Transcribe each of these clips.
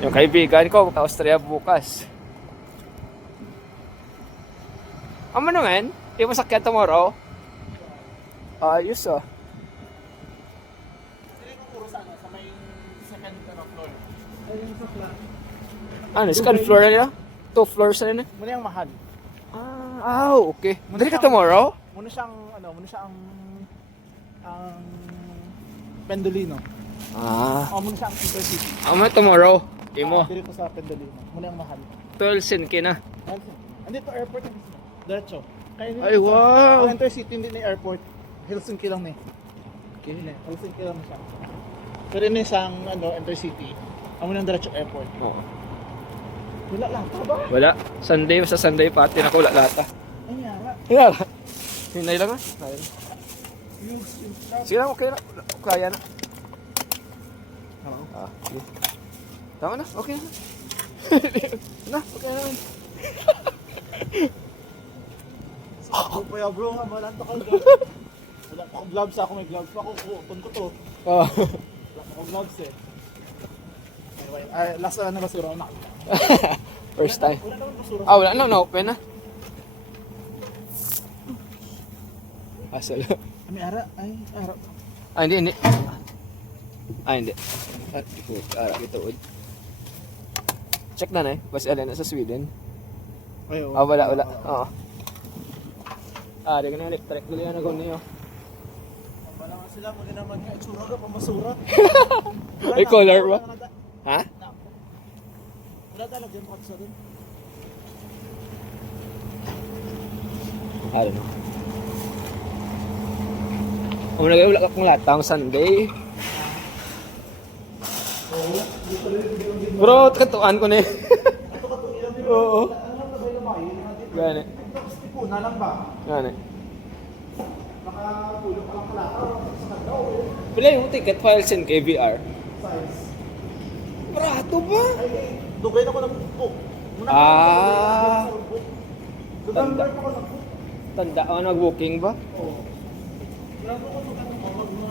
Yung kaibigan ko, Austria bukas. Ano naman? Di mo sakyan tomorrow? Ayos ah. Sa may second floor. Ayun sa flat. Ano, second floor na nila? 2 floors na nila? Muna yung mahal. Okay. Dali ka tomorrow? Muna siyang Pendolino. Muna siyang Intercity. Amo tomorrow. Imo. Dili ko sa Pendolino. Muna yung mahal. 12 Sinki na. Andito airport na mismo. Diretso. Ay, wow! Ang Intercity hindi na airport. Helsinki lang ni. Okay. Helsinki lang siya. Pero yun isang Intercity. Amo nang diretso airport. Oo. Wala lang ba? Wala. Sunday, sa Sunday pati na ko wala lata. Ay, yara. Yara. Hinay lang ah. Sige lang, okay na. Kaya na. Hello? Sige. Tama na, okay na. Okay na. Ako pa ya bro, malan to kayo. Wala pa akong gloves, ako may gloves pa ako. Kupon ko to. Wala pa akong gloves eh. Anyway, last na basura na. First time. Wala naman basura. Wala na, open na. Asal. May ara, Hindi. Hindi. Ara, ito. Check na eh. Bas alin na sa Sweden. Ay, Wala. Oo. Di ka na electric. Dili na nagaw niyo. Wala nga sila, muli naman nga itsura ka, pamasura. May color ba? Ha? Wala talaga yung paksa rin. I don't know. Wala akong latang Sunday. Bro, katuan ko na eh. Oo. Gani. Puna lang ba? Gani. Nakatulog ka lang pala. Sa kadaw eh. Pila yung ticket files in KBR. Size. Barato ba? Ay, dugay na ko nag-book. Tanda. Tanda ako nag-booking ba? Oo. Wala ko kung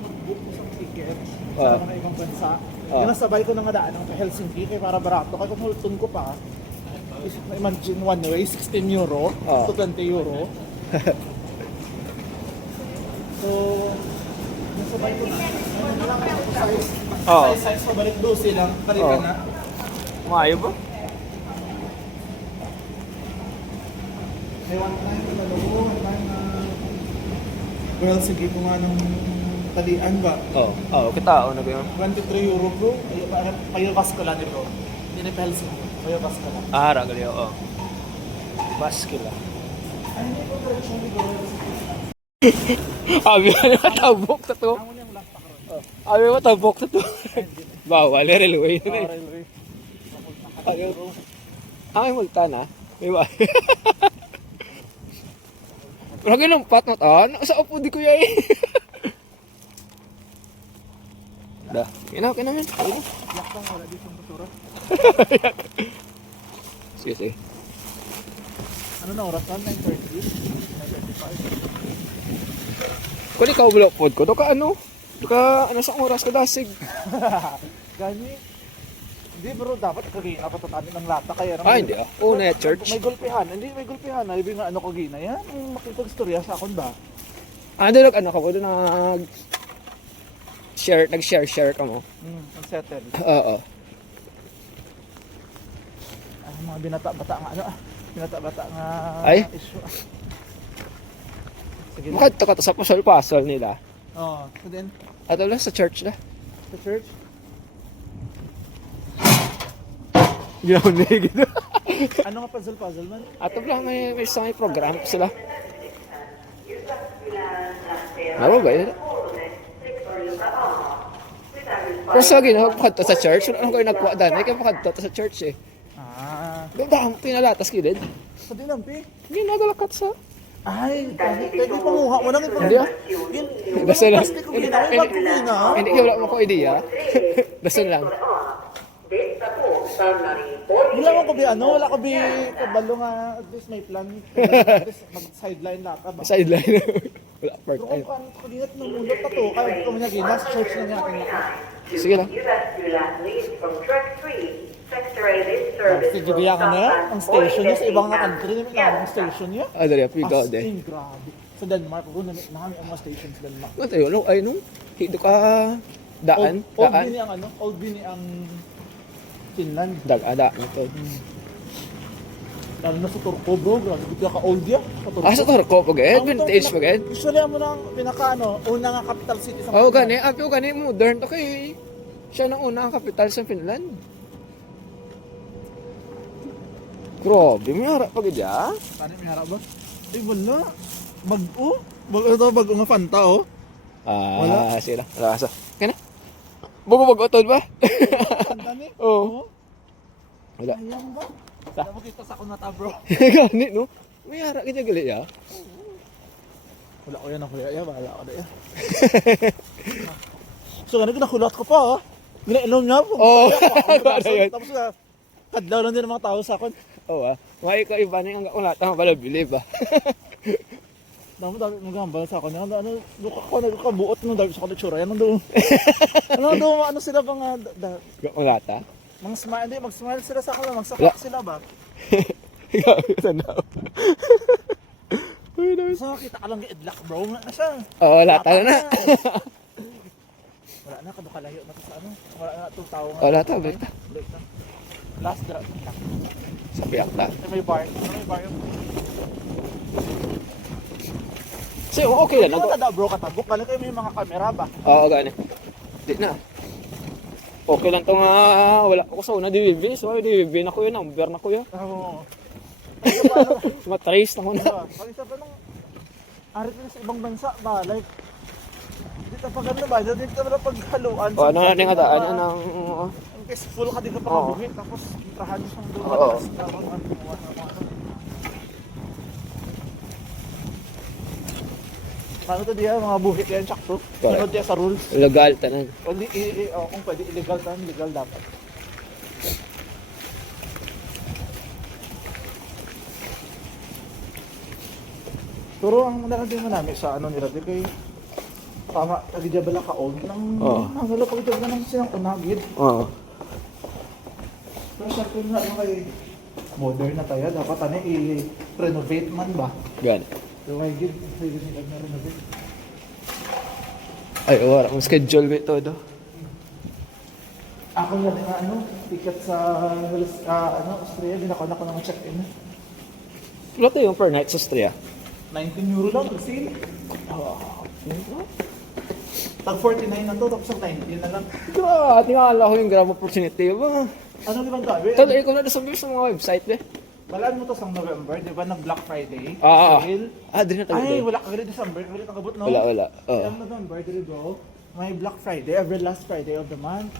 mag-book ko sa ticket sa mga ibang bansa. Kinasabay ko na nga daan ng Helsinki kaya para barato. Kaya kung hulton ko pa, imagine one way, 16 euro to 20 euro. So, nasabay ko na. Ano lang ako size. Size pabalik 12 lang. Karika na. Maayo ba? May one time na one time na well, sige ko nga ng talian ba? Kita ako na yun. 23 euro bro. Payabas ko lang bro. Hindi na Helsinki. Payabas ko lang. Ragali oo. Baskila. Ay, hindi ko direction ni bro. Abi ano matabok sa to? Ang unang last ako. Abi matabok sa to. Bawal, railway na eh. Railway. Ay, multa na. Diba? Lagi ng pat na ta. Sa upo di ko yan eh. Dah. Kina men. Yak lang wala dito yung basura. Sige. Ano na oras na? 9:30? 9:35? Kung ikaw bulok pod ko, do ka ano sa oras ka dasig. Gani. Hindi bro, dapat kagina pa tatami ng lata kaya naman. Hindi ah. Na church. May gulpihan. Hindi, may gulpihan. Ibig nga ano kagina yan. Ang makipag-storya sa akon ba? Doon ano ka po, doon nag-share ka mo. Unsettled. Oo. Mga binata-bata nga ano binata-bata nga Ay? issue. Sige. Makadto ka to sa pasol nila. So then, At wala sa church na. sa church? Ginahunig. Ano nga puzzle man? Ato lang may isang program sila. Ano ba yun? Pero sa ginahapakadto sa church, ano kayo nagkuha dan? Ay kayo pakadto sa church eh. Ganda, pinalatas kilid. Sa dinampi? Hindi nagalakat sa... Ay, pwede panguha mo nang Hindi ah. Dasal lang. Hindi ka wala mo ko idea. Dasal lang. Wala ko bi wala ko bi kabalo nga at least may plan. At least mag-sideline lata ba? Sideline. Wala part Pero time. kung kuningat ng mulot na to, kaya di ko man naging last church na niya aking lakas. Sige lang. Sa Gibeon na, ang station niya sa ibang nga country, namin namin ang station niya. Ano rin, pigaw As de. in, grabe. Sa Denmark, kung namin namin ang mga stations sa Denmark. Ano tayo, ay nung, hito ka, daan, Old daan. Bini ang ano? Old Bini ang Finland. Daan ito. Lalo na sa Turco, bro. Grabe, di ka old yan. Sa Turco, pagad, vintage pagad. Usually, mo na ang pinaka, una nga capital city sa Oo, gani, apyo gani, modern to kay, siya nang una ang kapital sa Finland. Grabe, may harap pagad ya. Paano may harap ba? Ay, wala. Bago. Bago nga Fanta, oh. Wala. Sila. Wala sa. Kaya na. Bago otod ba? Fanta ni? Oo. Wala. Ayan ba? Dapat dito sa kunata, bro. Gani, no? May harap kita gali ya. Wala ko yan ako yan. Bahala ko na yan. So, ganun, nakulat ko pa, oh. Ginainom niya. Oo. Ano yun? Tapos na, kadlaw lang din ang mga tao sa akin. Oo ah. May ko iba na yung wala tama pala believe ah. Dami magambal sa akin. Ano, luka ko, nagkabuot nung dami sa kanitsura. Yan, ano doon, ano sila bang, Wala ta. mga smile, hindi, mag-smile sila sa akin, magsaka sila ba? Tanaw. Uy, nice. So, kita ka lang i-idlock, bro. Wala na siya. Oo, wala ta na. Wala na, kadukalayo na to sa ano. Wala na, 2,000. Wala ta, balik ta. Break na. Last drop. Sa piyak ta. May bar. May bar yun. So, okay lang. Ano tada, bro, katabok ka lang kayo may mga kamera ba? Oo, gani. Di na. Okay lang to nga. Wala ako sa una DVB. So, DVB na ko yun. Number na ko yun. Oo. Matrace na ko na. Pag isa pa nung arit na sa ibang bansa ba? Like, dito pa ganda ba? Dito pa lang paghaluan. O, ano na nga daan? Anong... In case full ka dito pa Oo. kabuhin. Tapos, trahan nyo siyang doon. Oo. Paano to diya? Mga buhit yan, sakto. Correct. Sunod diya sa rules. Legal, tanan. Pwede, kung pwede illegal tayo, legal dapat. Pero ang narating mo namin sa ano nila, di kay tama, kagidya bala ka old nang Oo. nangalo pagidya na nang silang unagid. Oo. Pero sa kung na ano kay modern na tayo, dapat ano i-renovate man ba? Gani. So I give, pwede nila na renovate. Ay, wala. Ang schedule ko ito, do. Ako yan nga ano, ticket sa Australia, din ako nang check-in. Wala to yung per night sa Austria. 19 euro lang, kasi tag 49 na to, tapos ang 19 na lang. Grabe, tingala ko yung grab opportunity. Ba? Ano di ba ang gawin? Tuloy ko na sa mga website, be. Malaan mo to sa November, di ba, ng Black Friday? Ah, Sale. di na tayo. Ay, wala ka rin December, kagalit nakabot, no? Wala. Oo. Ang November, di bro, may Black Friday, every last Friday of the month.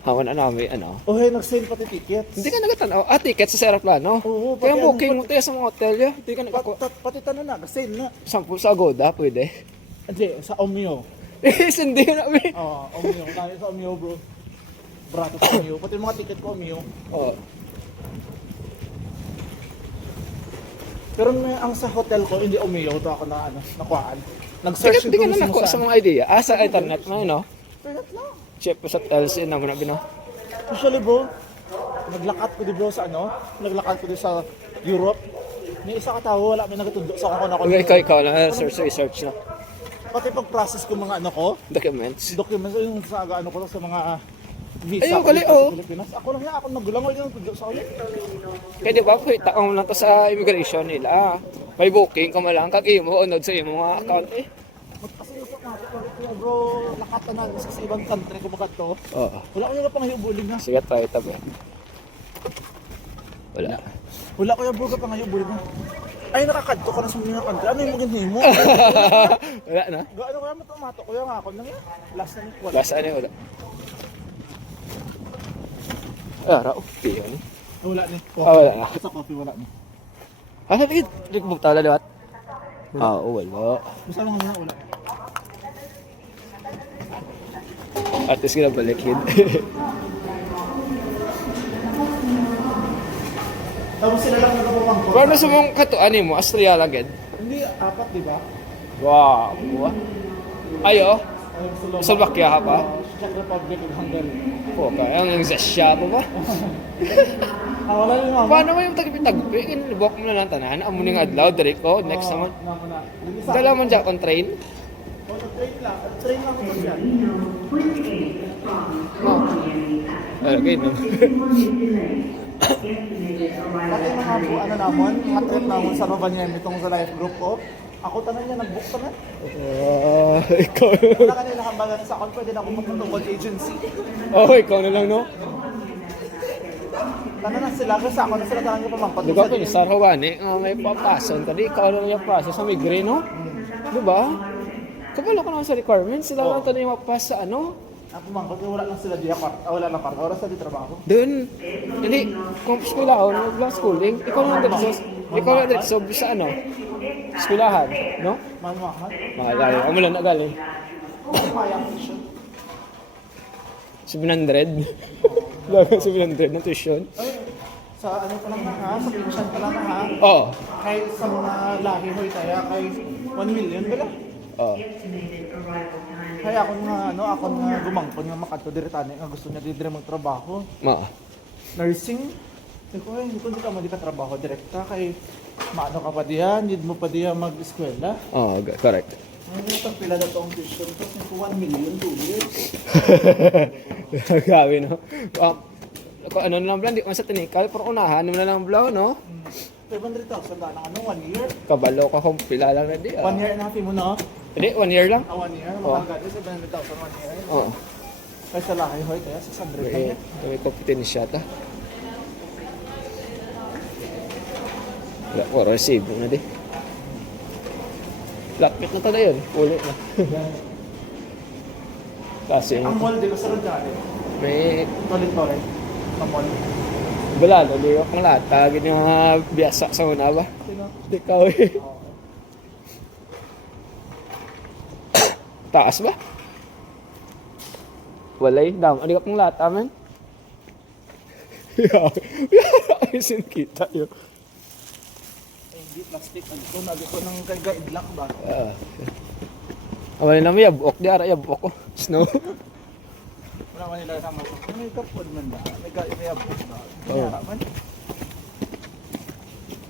Hawan na namin, ano. Oh, hey, nag-sale pati tickets. Hindi ka nagatanaw. Tickets sa Aeroplano. Oo, Kaya pati booking ano, mo tayo sa mga hotel, ya. Hindi ka nakakuha. Pati tanong na, nag-sale na. 10 sa Agoda, pwede. Hindi, sa Omeo. Hindi na, be. Oo, Omeo. Tayo sa Omeo, bro. Brato sa Omeo. Pati yung mga ticket ko, Omeo. Oo. Pero ang sa hotel ko, hindi Omeo. Ito ako na, nakuhaan. Nag-search Hindi ka kung na nakuha sa mga idea. Sa internet mo, no? Internet lang. Check po sa LC na mo na bina. Usually, bro, naglakat ko di bro sa ano, naglakat ko di sa Europe. May isa ka tao, wala may nagatundo sa ako na Okay, ikaw na. Research na. Pati pag-process ko mga ano ko, Documents. documents, yung sa ano ko sa mga visa Ayun, ko kali, dito sa oh. Pilipinas. Ako lang yan, ako nagulang, wala yung tundo sa akin. Kaya di ba, kita ka mo lang to sa immigration nila. May booking ka mo lang, kag-imo, unod sa imo mga account eh. Kasi yung pag bro, lakat na na sa ibang country ko bagat to. Oo. Wala ko yung pangahiubulig na. Sige, try ito ba? Wala. Wala ko yung bro ka pangahiubulig na. Ay, nakakadto ka na sa mga country. Ano yung maging mo? Wala na? Gaano ko naman tomato ko yung ako nang yan. Last na wala. Lasa na wala. Rao. Yun. Wala ni. Wala na. Sa coffee wala ni. Ano tigit? Rikbog tala liwat? Wala. Basta lang nga wala. At least kinabalikin. Tapos sila lang nagpapangko. Paano sa mong katuan mo? Austria lang yan? Hindi, apat di ba? Wow. Ayo. Slovakia ka pa? Czech Republic and Hungary. Po, kaya ang sasya pa ba? Wala yung mama. Paano mo yung tagpi-tagpi? Inibok mo na lang tanan. Amo ning adlaw, diri ko, next naman. Dala man dyan kong train. Train lang. Train lang ko dyan. Okay, no? Pati mga po, ano namon, mga trip namon sa Rovaniemi itong sa life group ko. Ako tanan niya, nag-book tanan. Ikaw. Wala kanila kambagan sa akin, pwede na ako magpatungkol agency. Oh, ikaw na lang, no? Tanan na sila, kasi ako na sila tanan yung pamangkot. Di ba kung sa Rawani, may papason ka, di ikaw na lang yung process sa migre, no? Di ba? Kapala ka naman sa requirements, sila lang ito na yung mapas sa ano? Ang pamangkot, wala lang sila diya, wala lang para. Oras na di trabaho. Doon, hindi, kung skulahan, mag schooling, ikaw lang dito sa ano? Skulahan, no? Manuahan. Mahalari, ako mo lang na galing. Kaya ko siya. 700. Lagang 700 ng tuition. Ay, sa ano pa lang na ha, sa tuition pa lang na ha. Oo. Kahit sa mga lahi hoy kaya, kay 1 million ba lang? Oo. Kaya ako nga, ano, ako nga gumangkon nga makato diretani nga gusto niya dire magtrabaho. Nursing. Hindi ko di ka trabaho direkta kay maano ka pa diyan, need mo pa diyan mag-eskwela. Oo, correct. Ano yung pagpila na itong tuition ko, 1 million, 2 years. Gawi, no? Ano na lang, di ko sa tinikal, pero unahan, ano na lang blow, no? 500,000 na lang, 1 year. Kabalo ka kung pila lang na di. 1 year na mo na. Hindi, 1 year lang. 1 year, makagad 700,000 1 year. Oo. Kaya sa lahi hoy, kaya 600 lang yan. May kompetensya ta. Wala ko, receive na di. Lapit na to na yun. Ulit na. Kasi Ang mall, di ko sa Rodjali. may Tolit-tolit. Ang mall. wala, laliwa kang latag. Yung mga biyasa sa una ba? Sino? Ikaw eh. Taas ba? Walay, dam. Ano ka pong lata, man? Ayusin kita yun. Hindi, plastic. Ano ko, nagi ko ng kagaidlak ba? Awalin na may yabok. Di ara yabok ko. Snow. Wala man nila sama ko. May kapod man ba? May yabok ba? Oo. Kaya man.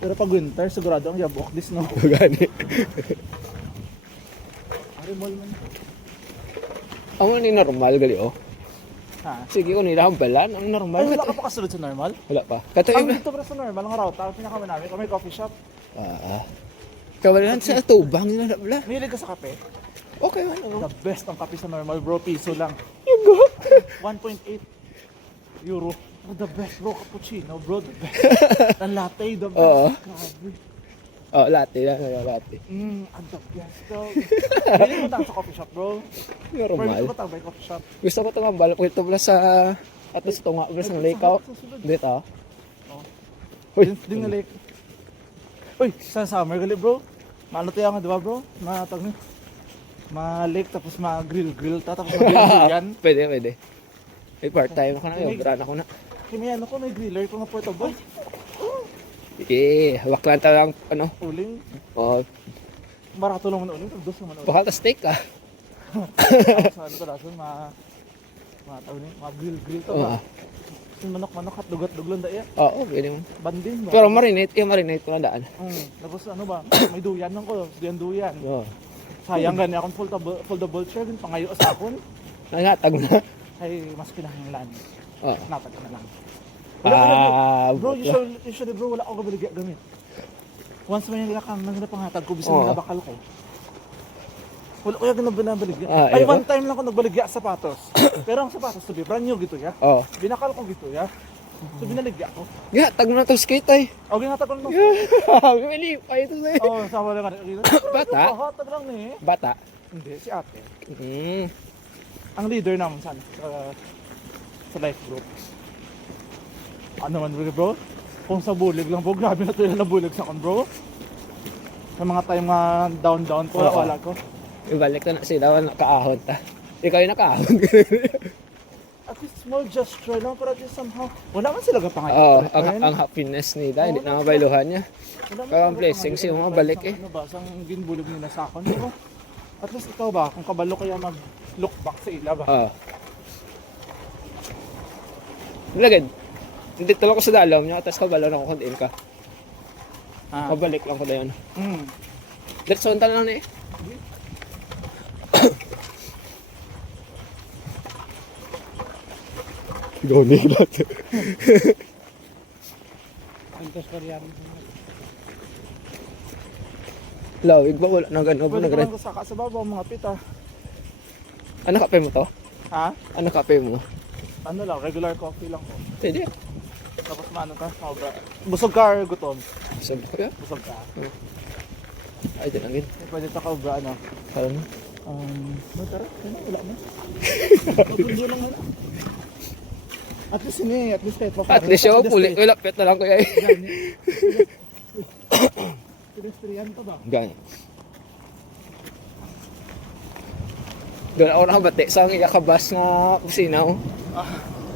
Pero pag winter, sigurado ang yabok this no. Gani. Ari mall man. Ang ni normal gali oh. Ha? Sige ko nila ang balan. Ang normal. Ay, wala ka pa kasunod sa normal? Wala pa. Kato Ang iba. dito pa sa normal, ang route, ang pinakaman namin, kung may coffee shop. Kawalan sa tubang nila wala. Mahilig ka sa kape? Okay man. The best ang kape sa normal bro, piso lang. You go. 1.8 euro. Oh, the best bro, cappuccino bro, the best. Ang latte, the best. Oo. Grabe. Oh, latte lang. Latte. Ang the best bro. Mahilig mo tayo sa coffee shop bro. Pwede Normal. ko tayo coffee shop. Gusto ko tumambal ko ito pala sa at sa tunga pala sa lake out. Dito. Uy, Din na lake. Uy, sa summer gali bro. Maano tayo nga, di ba bro? Matag ni. Ma-lake tapos ma-grill ta tapos ma-grill pwede. May part-time ako na. Obran ako na. Kimi ano ko, may griller ko nga portable. Hawak lang talagang ano. Uling. Oh, Barato lang man uling. Dos naman uling. baka ta steak ah. Tapos ano to lason, ma-grill to ba? Yung manok-manok at dugot-dug lang daya. Oo, pwede man. Banding ba? Pero marinate ko na daan. Tapos ano ba? May duyan lang ko. Duyan. Oo. Sayang gani akong foldable chair. Pangayo sa akon. Nangatag na. Ay, mas kinahanglan. Oo. Natag na lang. Bro, usually bro, wala ako gabaligya gamit. Once may nilakang nang napangatag ko, bisa na bakal ko. Wala ko yung binabaligya. Ay, one time lang ako nagbaligya sapatos. Pero ang sapatos to be brand new gito ya. Oo. Binakal ko gito ya. So binaligya ko. Tag mo na to skate ay. O ginatag ko lang. Mali pa ito sa'yo. Oh, sama lang kanina. Bata? Hatag lang ni. Bata. Hindi, si ate. Mm. Ang leader naman sa life group. Ano man bro? Kung sa bulig lang bro, grabe na tuloy na bulig sa kon bro. Sa mga time nga down ko, wala ko. Ibalik ko na sila, wala kaahon ta. Ikaw yung nakaahon. At least small gesture lang, pero at least somehow, wala man sila kapangayon. Oo, ang happiness nila, hindi na mabailuhan niya. Kaya ang blessings yung mga balik eh. Ano ba, sang ginbulig nila sa akin, bro? At least ikaw ba, kung kabalo kaya mag-look back sa ila ba? Oo. Lagad. Hindi talo ko sa dalom niya, tapos kabalo na ako kung diin ka. Ah. Pabalik lang ko na yun. Mm. Let's on lang na eh. Gawin lahat. Antas pa riyan. Lawig ba? Wala na gano'n. Pwede Nag-red. ko lang sa babaw mga pita. Ano kape mo to? Ha? Ano kape mo? Ano lang, regular coffee lang ko. Pwede. Tapos maano ka, sobra. Busog ka or gutom? Sabi ko yan. Busog ka. Ay, din ang gin. Pwede ta ka obra, ano? Kala mo? Tara, wala na. Pagdundo lang na. At least ini, at least kahit pa. At least yung puli. Wala, pet na lang ko yan. Pedestrian to ba? Ganyan. Doon ako nakabati sa ang iyakabas nga kusina ko.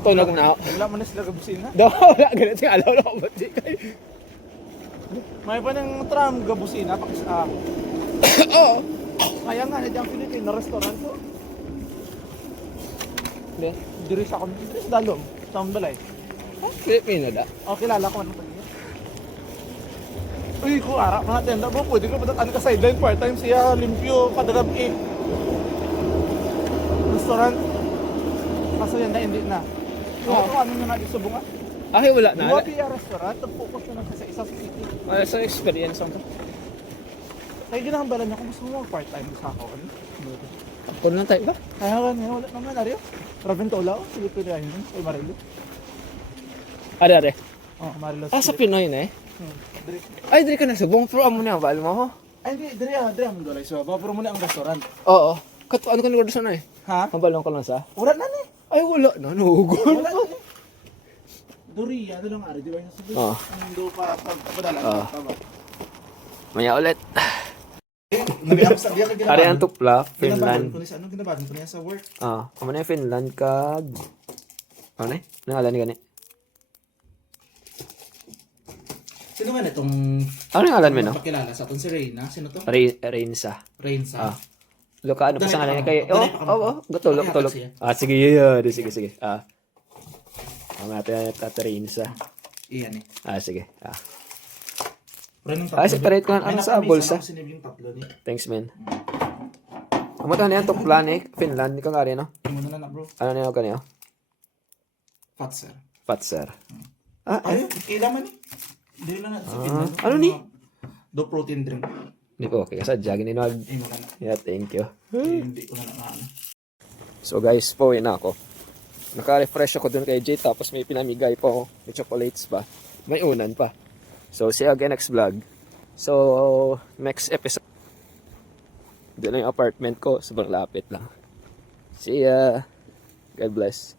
Tunog na ako. Wala mo na sila gabusina. Doon wala, ganun siya. Alaw na ako bati kayo. May pa ng tram gabusina, pakisa. Oo. Kaya nga, nandiyan Philippine restaurant to. Hindi. Diri sa kami, diri sa Dalom, sa Ambalay. Filipino da. O, kilala ko ano pa niya. Uy, kung ara, mga tenda mo, pwede ko ano ka sideline part-time siya, limpyo, kadagab restaurant. Kaso yan na, hindi na. Oo, ano na nga di sa bunga. Ay, wala na. Buwa piya restaurant, nag-focus na lang siya sa isa sa city. Ano sa experience ang to? Kaya ginahambalan niya kung gusto mo part-time sa ako. Ano? Ako lang tayo ba? Kaya nga, wala naman, Aryo. Raventola, Filipino yun, ay Marilo. Are. Oh, Marilo. Ah, sa Pinoy na eh. Diri. Ay, diri ka na subong. Pro mo na, bal mo ho. Ay, hindi, diri ang dolay. So, baburo mo na ang restaurant. Oo. Kato, ano ka nagordo sana eh? Ha? Mabalong ka lang sa? Wala na ni. Ay, wala na. Nahugol. Wala na ni. Duri, ano lang ari, di ba? Oo. Ang do para pagpadala. Tama. Maya ulit. Nabiyak sa biyak Ari ang tupla, Finland. Finland. Ano ginabagan ko niya sa work? Ah, amo na yung Finland kag... Ano na eh? Nangalan ni gani? Sino man itong Ano yung ngalan mo no? pakilala sa atin si Reyna? Sino to? Rainsa. Rainsa. Ah. Luka, ano pa sa ngalan niya kay... Dali, Gatulog, Pakihapag gatulog. siya. Ah, sige, yeah. Sige. Ah. Ang natin Rainsa. Iyan eh. Ah, sige. Ah. Ay, separate ko na ano sa bulsa. Sinib yung tatlo ni. Thanks, man. Amo to na yan, tupla ni Finland. Ikaw nga rin, no? Muna na bro. Ano niya kanyo? Fatser. Fatser. Ah, Ay, ilaman ni. Dili lang natin sa Finland. ano ni? Do protein drink. Hindi ko okay. Kasi jagin ni Nog. Ay, muna na. Yeah, thank you. Hindi ko na ano. So guys, pauwi na ako. Naka-refresh ako dun kay Jay, tapos may pinamigay pa ako. May chocolates pa. May unan pa. So see you again next vlog. So next episode. Doon lang yung apartment ko. Sobrang lapit lang. See ya. God bless.